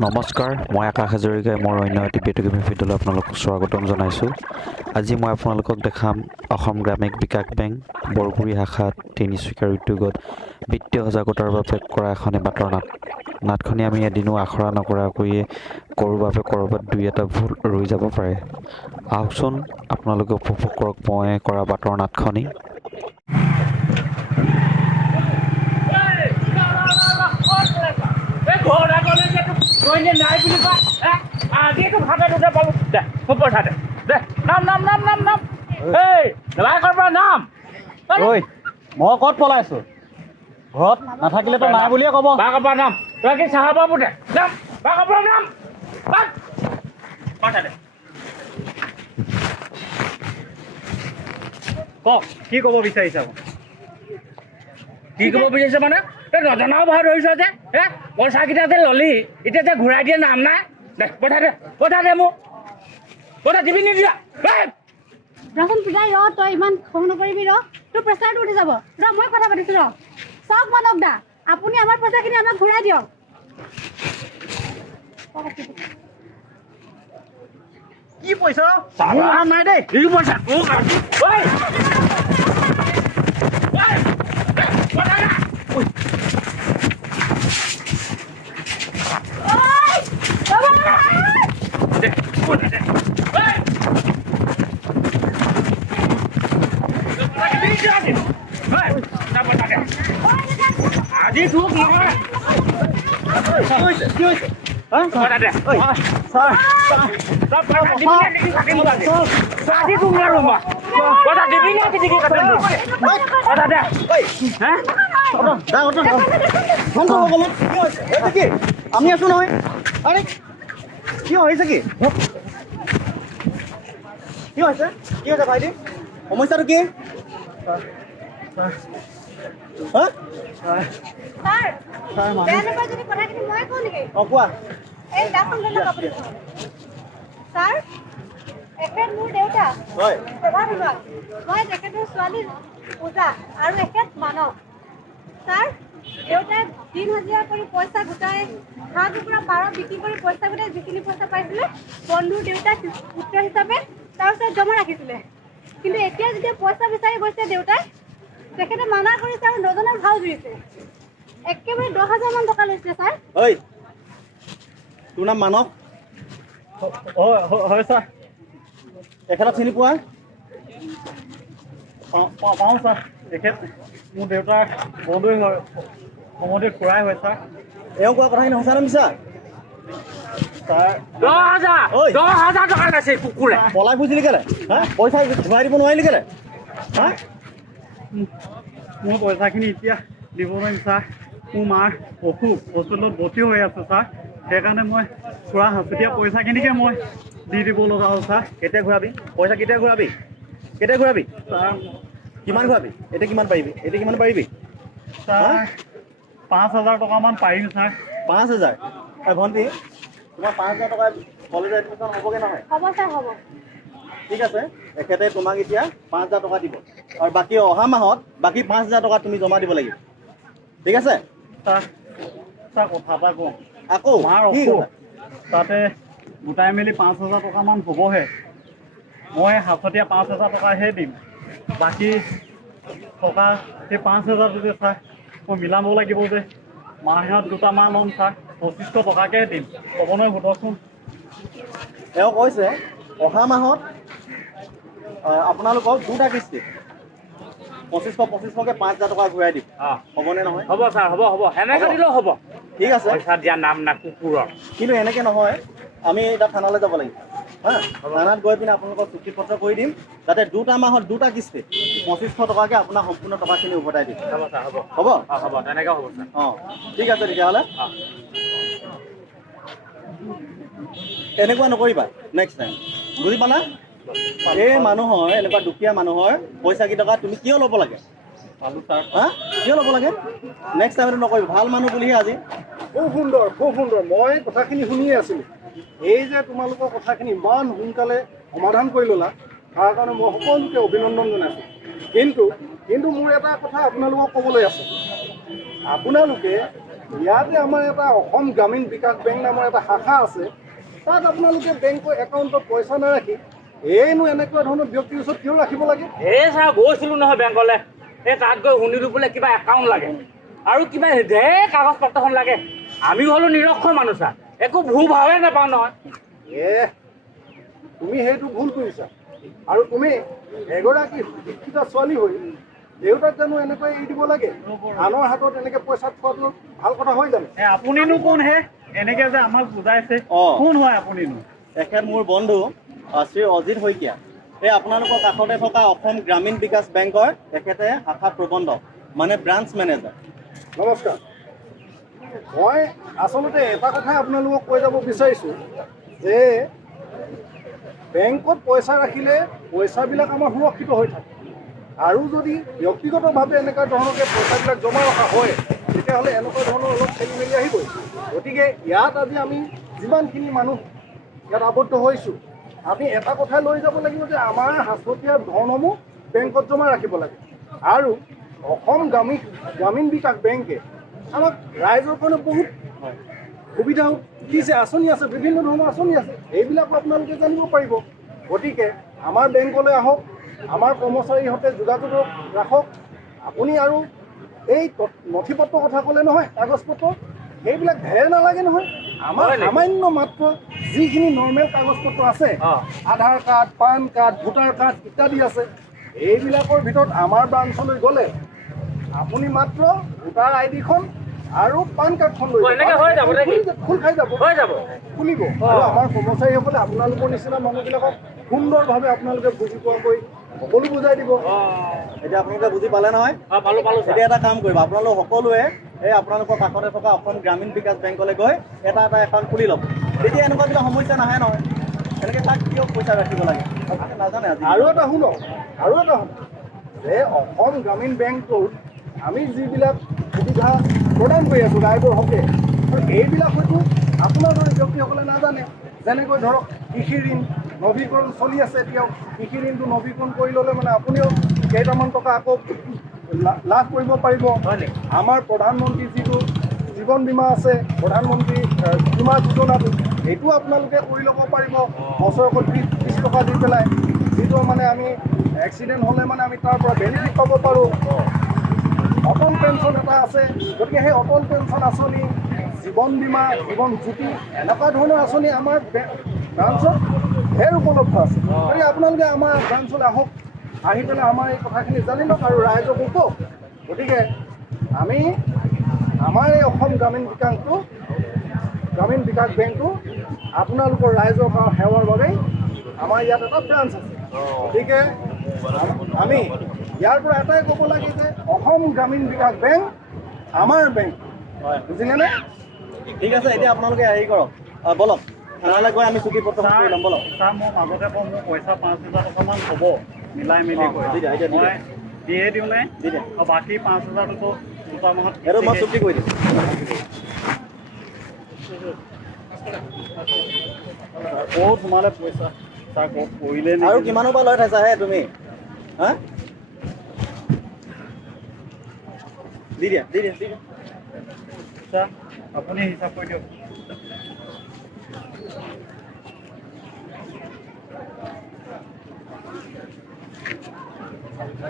নমস্কাৰ, মই আকাশ হাজৰিকাই মোৰ অন্য এটি ব্যক্তিগত ভিডিঅ'লৈ আপোনালোকক স্বাগতম জনাইছোঁ। আজি মই আপোনালোকক দেখাম অসম গ্ৰামীণ বিকাশ বেংক বৰগুৰি শাখাত তিনিচুকীয়াৰ উদ্যোগত বিত্তীয় সজাগতাৰ বাবে কৰা এখন বাটৰ নাট। নাটখনি আমি এদিনো আখৰা নকৰাকৈয়ে কৰোঁ বাবে ক'ৰবাত দুই এটা ভুল ৰৈ যাব পাৰে। আহকচোন আপোনালোকে উপভোগ কৰক মই কৰা বাটৰ নাটখনি। মই ক'ত পলাইছো ঘৰত নাথাকিলেতো নাই বুলিয়ে ক'ব। নাম তই কি চাহ বাবু দে নাম নাম কওক কি ক'ব বিচাৰিছা? কি ক'ব বিচাৰিছে মানে তই নজনাও ভাও ধৰিছ যে পইচাকেইটা যে ললি এতিয়া যে ঘূৰাই দিয়ে নাম নাই দে পঠা দে মোক পঠা দিবি নিদিয়া ৰচোন পিতাই তই ইমান খং নকৰিবি তোৰ প্ৰেচাৰটো উঠি যাব মই কথা পাতিছো চাওক মানক দা আপুনি আমাৰ পইচাখিনি আমাক ঘূৰাই দিয়ক। কি পইচা নাই দেই কি পইচা আজি তোক নহয় আমি আছো নহয়। আৰে কি হৈছে কি হৈছে ভাইটি সমস্যাটো কি? কোৱা। ছাৰ এখেত মোৰ দেউতা মই তেখেতৰ ছোৱালী পূজা আৰু এখেত মানৱ। ছাৰ দেউতাই দিন হাজিৰা কৰি পইচা গোটাই হাঁহ কুকুৰা পাৰ বিক্ৰী কৰি পইচা গোটাই যিখিনি পইচা পাইছিলে বন্ধুৰ দেউতাক পুত্ৰ হিচাপে তাৰ ওচৰত জমা ৰাখিছিলে। কিন্তু এতিয়া যেতিয়া পইচা বিচাৰি গৈছে দেউতাই তেখেতে মানা কৰিছে আৰু নজনাৰ ভাও জুৰিছে। একেবাৰে 10,000 মান টকা লৈছিলে। ছাৰ তোৰ নাম মানৱ? হয় ছাৰ। তেখেতক চিনি পোৱা? পাওঁ ছাৰ। তেখেত মোৰ দেউতাৰ বন্ধুৱে হয়, সমধিক খুৰাই হয় ছাৰ। এওঁ কোৱা কথাখিনি সঁচা নে মিছা? ছাৰ 10,000 টকা লৈছে কুকুৰে পলাই ফুৰিছিলি কেলে? পইচা ঘূৰাই দিব নোৱাৰিলি কেলে? মোৰ পইচাখিনি এতিয়া দিব নোৱাৰিম ছাৰ। মোৰ মাৰ অসুখ হস্পিটেলত ভৰ্তি হৈ আছে ছাৰ। সেইকাৰণে মই খুৰা হাঁচতীয়া পইচাখিনিকে মই দি দিব লগা হ'ল ছাৰ। কেতিয়া ঘূৰাবি পইচা? কেতিয়া ঘূৰাবি ছাৰ? কিমান ঘূৰাবি? এতিয়া কিমান পাৰিবি? ছাৰ 5,000 টকামান পাৰিম ছাৰ। 5,000? ভণ্টি তোমাৰ 5,000 টকা কলেজ এডমিশ্যন হ'বগৈ নহয়? হ'ব ছাৰ হ'ব। ঠিক আছে, এখেতে তোমাক এতিয়া 5,000 টকা দিব আৰু বাকী অহা মাহত বাকী 5,000 টকা তুমি জমা দিব লাগিব। ঠিক আছে ছাৰ? কথা এটা কওঁ আকৌ মাৰ অসুখ তাতে গোটাই মেলি 5,000 টকামান হ'বহে। মই হাঁচতীয়া 5,000 টকাহে দিম। বাকী টকা সেই 5,000 যে ছাৰ মই মিলাব লাগিব যে মাহেকত দুটামান ল'ম ছাৰ। 2,500 টকাকৈ দিম। ক'ব নহয় সোধকচোন। তেওঁ কৈছে অহা মাহত আপোনালোকক দুটা কিস্তি 2,500কৈ 5,000 টকা ঘূৰাই দিম। হ'বনে নহয়? হ'ব ছাৰ হ'ব সেনেকৈ দিলেও হ'ব। ঠিক আছে পইচা দিয়া নাম না কুকুৰৰ। কিন্তু এনেকৈ নহয়, আমি এতিয়া থানালৈ যাব লাগিব। থানাত গৈ পিনে আপোনালোকক চুক্তি পত্ৰ কৰি দিম যাতে দুটা মাহত দুটা কিস্তি 2,500 টকাকৈ আপোনাৰ সম্পূৰ্ণ টকাখিনি উভতাই দিম। হ'ব ছাৰ হ'ব তেনেকৈ হ'ব ছাৰ। ঠিক আছে তেতিয়াহ'লে এনেকুৱা নকৰিবা নেক্সট টাইম। বুজি পালা? এই মানুহৰ এনেকুৱা দুখীয়া মানুহৰ পইচা কেইটকা তুমি কিয় ল'ব লাগে? কিয় ল'ব লাগে? নেক্সট টাইম এইটো নকৰিবা। ভাল মানুহ বুলিহে আজি। খুব সুন্দৰ মই কথাখিনি শুনিয়ে আছিলোঁ। এই যে তোমালোকৰ কথাখিনি ইমান সোনকালে সমাধান কৰি ল'লা তাৰ কাৰণে মই সকলোকে অভিনন্দন জনাইছোঁ। কিন্তু মোৰ এটা কথা আপোনালোকক ক'বলৈ আছে। আপোনালোকে ইয়াতে আমাৰ এটা অসম গ্ৰামীণ বিকাশ বেংক নামৰ এটা শাখা আছে। তাত আপোনালোকে বেংকৰ একাউণ্টত পইচা নাৰাখি এইনো এনেকুৱা ধৰণৰ ব্যক্তিৰ ওচৰত কিয় ৰাখিব লাগে? এই ছাৰ গৈছিলোঁ নহয় বেংকলৈ, এই তাত গৈ শুনিলোঁ বোলে কিবা একাউণ্ট লাগে আৰু কিবা ঢেৰ কাগজ পত্ৰখন লাগে। আমি হ'লো নিৰক্ষৰ মানুহ ছাৰ, একো ভূ ভাৱে নাপাওঁ নহয়। তুমি সেইটো ভুল কৰিছা। আৰু তুমি এগৰাকী শিক্ষিত ছোৱালী হৈ দেউতাক জানো এনেকৈ এৰি দিব লাগে? আনৰ হাতত এনেকৈ পইচা থোৱাটো ভাল কথা হয় জানো? আপুনিনো কোন হে এনেকে যে আমাক বুজাইছে? কোন হয় আপুনিনো? এখেত মোৰ বন্ধু শ্ৰী অজিত শইকীয়া। এই আপোনালোকৰ কাষতে থকা অসম গ্ৰামীণ বিকাশ বেংকৰ তেখেতে শাখা প্ৰবন্ধক মানে ব্ৰাঞ্চ মেনেজাৰ। নমস্কাৰ। মই আচলতে এটা কথাই আপোনালোকক কৈ যাব বিচাৰিছোঁ যে বেংকত পইচা ৰাখিলে পইচাবিলাক আমাৰ সুৰক্ষিত হৈ থাকে। আৰু যদি ব্যক্তিগতভাৱে এনেকুৱা ধৰণকৈ পইচাবিলাক জমা ৰখা হয় তেতিয়াহ'লে এনেকুৱা ধৰণৰ অলপ খেলি মেলি আহিবই। গতিকে ইয়াত আজি আমি যিমানখিনি মানুহ ইয়াত আবদ্ধ হৈছোঁ, আমি এটা কথাই লৈ যাব লাগিব যে আমাৰ সাঁচতীয়া ধনসমূহ বেংকত জমা ৰাখিব লাগে। আৰু অসম গ্ৰামীণ বিকাশ বেংকে আমাক ৰাইজৰ কাৰণে বহুত সুবিধা দিছে, আঁচনি আছে, বিভিন্ন ধৰণৰ আঁচনি আছে। এইবিলাকো আপোনালোকে জানিব পাৰিব। গতিকে আমাৰ বেংকলৈ আহক, আমাৰ কৰ্মচাৰীৰ সৈতে যোগাযোগ ৰাখক। আপুনি আৰু এই নথি পত্ৰৰ কথা ক'লে নহয়, কাগজ পত্ৰ সেইবিলাক ঢেৰ নালাগে নহয়। আমাৰ সামান্য মাত্ৰ যিখিনি নৰ্মেল কাগজ পত্ৰ আছে, Aadhaar card, PAN card, voter card ইত্যাদি আছে, এইবিলাকৰ ভিতৰত আমাৰ ব্ৰাঞ্চলৈ গ'লে আপুনি মাত্ৰ ভোটাৰ আইডিখন আৰু পান কাৰ্ডখন লৈ খোল খাই যাব, খুলিব। আৰু আমাৰ কৰ্মচাৰীসকলে আপোনালোকৰ নিচিনা মানুহবিলাকক সুন্দৰভাৱে আপোনালোকে বুজি পোৱাকৈ সকলো বুজাই দিব। এতিয়া আপোনালোকে বুজি পালে নহয়? এতিয়া এটা কাম কৰিব, আপোনালোক সকলোৱে এই আপোনালোকৰ কাষতে থকা অসম গ্ৰামীণ বিকাশ বেংকলৈ গৈ এটা একাউণ্ট খুলি ল'ব। তেতিয়া এনেকুৱা কিবা সমস্যা নাহে নহয়। এনেকৈ তাক কিয় পইচা ৰাখিব লাগে নাজানে। আৰু এটা শুনক যে অসম গ্ৰামীণ বেংকটোত আমি যিবিলাক সুবিধা প্ৰদান কৰি আছোঁ ৰাইজৰ হকে, আৰু এইবিলাক হয়তো আপোনাৰ দৰে ব্যক্তিসকলে নাজানে। যেনেকৈ ধৰক কৃষি ঋণ নৱীকৰণ চলি আছে এতিয়াও। কৃষি ঋণটো নৱীকৰণ কৰি ল'লে মানে আপুনিও কেইটামান টকা আকৌ লাভ কৰিব পাৰিব। আমাৰ প্ৰধানমন্ত্ৰী যিটো জীৱন বীমা আছে, প্ৰধানমন্ত্ৰী বীমা যোজনাটো, সেইটোও আপোনালোকে কৰি ল'ব পাৰিব বছৰেকত 20 টকা দি পেলাই। যিটো মানে আমি এক্সিডেণ্ট হ'লে মানে আমি তাৰ পৰা বেনিফিট পাব পাৰোঁ। অটল পেঞ্চন এটা আছে, গতিকে সেই অটল পেঞ্চন আঁচনি, জীৱন বীমা, জীৱন জ্যোতি, এনেকুৱা ধৰণৰ আঁচনি আমাৰ ব্ৰাঞ্চত ঢেৰ উপলব্ধ আছে। গতিকে আপোনালোকে আমাৰ ব্ৰাঞ্চলৈ আহক, আহি পেলাই আমাৰ এই কথাখিনি জানি লওক আৰু ৰাইজকো কওক। গতিকে আমি আমাৰ এই অসম গ্ৰামীণ বিকাশ বেংকটো আপোনালোকৰ ৰাইজৰ সেৱাৰ বাবেই আমাৰ ইয়াত এটা ব্ৰাঞ্চ আছে। গতিকে আমি ইয়াৰ পৰা এটাই ক'ব লাগে যে অসম গ্ৰামীণ বিকাশ বেংক আমাৰ বেংক। বুজিলেনে? ঠিক আছে, এতিয়া আপোনালোকে হেৰি কৰক, বলক থানালৈ গৈ আমি চুক্তি পত্ৰ কৰি ল'ম। বলক ছাৰ, মই মাজতে কওঁ মোৰ পইচা 5,000 টকামান হ'ব মিলাই মেলি কৰি। মই দিয়ে দিওঁনে? আৰু বাকী 5,000টো দুটা মাহত সেইটো মই চুক্তি কৰি দিম। ক'ত সোমালে পইচা? ছাৰ ক'ত কৰিলে আৰু কিমানৰ পৰা লৈ থৈছা হে তুমি? হা? দি দিয়া। ছাৰ আপুনি হিচাপ কৰি দিয়ক।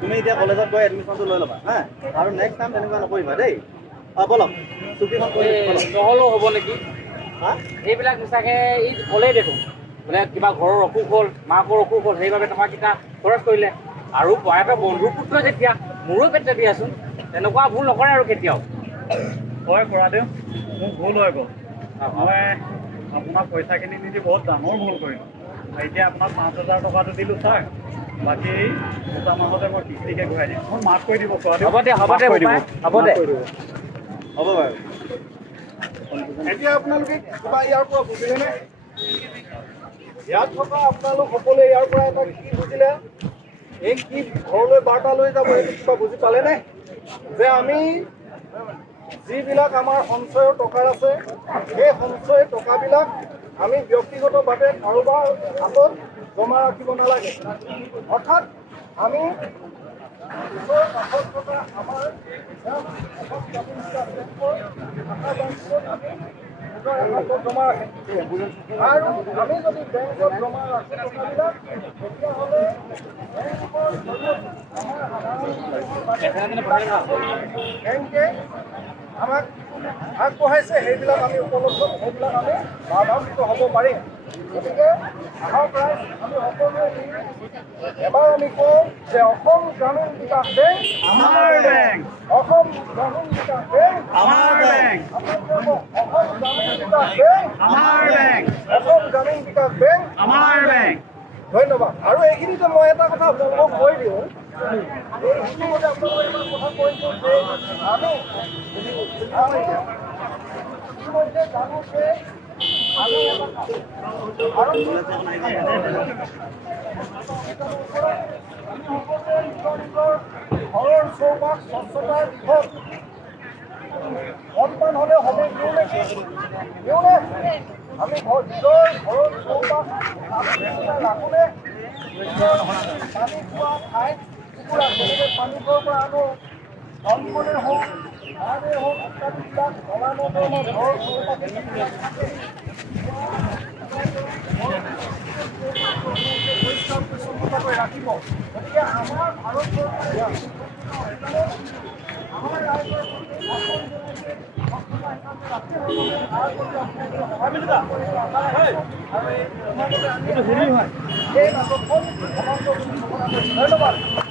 তুমি এতিয়া কলেজত গৈ এডমিশ্যনটো লৈ ল'বা হা, আৰু নেক্সট টাইম তেনেকুৱা নকৰিবা দেই। বলক চুক্তিখন কৰি নহ'লেও হ'ব নেকি? হা? এইবিলাক সঁচাকৈ ই ক'লেই দেখোন বোলে কিবা ঘৰৰ অসুখ হ'ল, মাকৰ অসুখ হ'ল, সেইবাবে টকাকেইটা খৰচ কৰিলে। আৰু এটা বন্ধুৰ পুত্ৰ যেতিয়া মোৰো পেটে দিয়াচোন, তেনেকুৱা ভুল নকৰে আৰু কেতিয়াও। হয় কৰা দিওঁ, মোৰ ভুল হৈ গ'ল। মই আপোনাক পইচাখিনি নিদি বহুত ডাঙৰ ভুল কৰিলোঁ। এতিয়া আপোনাক 5,000 টকাটো দিলোঁ ছাৰ, বাকী দুটা মাহতে মই কিস্তিকে ঘূৰাই দিম। মোক মাফ কৰি দিব চোৱা দিয়ক। হ'ব দে হ'ব দে। হ'ব বাৰু। এতিয়া আপোনালোকে কিবা ইয়াৰ পৰা বুজিলেনে? ইয়াত থকা আপোনালোক সকলোৱে ইয়াৰ পৰা এটা কি বুজিলে? এই কি ঘৰলৈ বাৰ্তা লৈ যাব এইটো কিবা বুজি পালেনে? যে আমি যিবিলাক আমাৰ সঞ্চয়ৰ টকা আছে, সেই সঞ্চয়ৰ টকাবিলাক আমি ব্যক্তিগতভাৱে কাৰোবাৰ হাতত জমা ৰাখিব নালাগে। অৰ্থাৎ আমি ওচৰ কাষত থকা আমাৰ অসম গ্ৰামীণ বিকাশ বেংকৰ শাখা বেংকত আমি নিজৰ একাউণ্টত জমা ৰাখে আৰু আমি যদি বেংকত জমা ৰাখোঁ টকাবিলাক তেতিয়াহ'লে বেংকৰ জৰিয়তে আমাৰ সাধাৰণ বেংকে আমাক আগবঢ়াইছে সেইবিলাক আমি উপলব্ধ সেইবিলাক আমি লাভান্বিত হ'ব পাৰিম গতিকে আহক ৰাইজ আমি সকলোৱে মিলি এবাৰ আমি কওঁ যে অসম গ্ৰামীণ বিকাশ বেংক আমাৰ বেংক অসম গ্ৰামীণ বিকাশ বেংক আমাৰ বেংক অসম গ্ৰামীণ বিকাশ বেংক আমাৰ বেংক অসম গ্ৰামীণ বিকাশ বেংক আমাৰ বেংক ধন্যবাদ আৰু এইখিনিতে মই এটা কথা আপোনালোকক কৈ দিওঁ এইখিনিতে আপোনালোকক এটা কথা কৈছোঁ যে আমি ইতিমধ্যে জানো যে আমি ঘৰৰ চৌপাশ স্বচ্ছতাৰ দিশত সন্মান হ'লে হ'ব নেকি আমি নিজৰ ঘৰৰ চৌপাশ ৰাখোনে পানী খোৱা ঠাইত কুকুৰা যেনেকৈ পানী ঘৰৰ পৰা আনো জংঘলে হওক ধানে হওক ইত্যাদিবিলাক নলা নৰ্দমা ঘৰৰ চৌপাশ পৰিষ্কাৰ পৰিচ্ছন্নতাকৈ ৰাখিব গতিকে আমাৰ ভাৰত চৰকাৰে আমাৰ ৰাইজৰ ধন্যবাদ।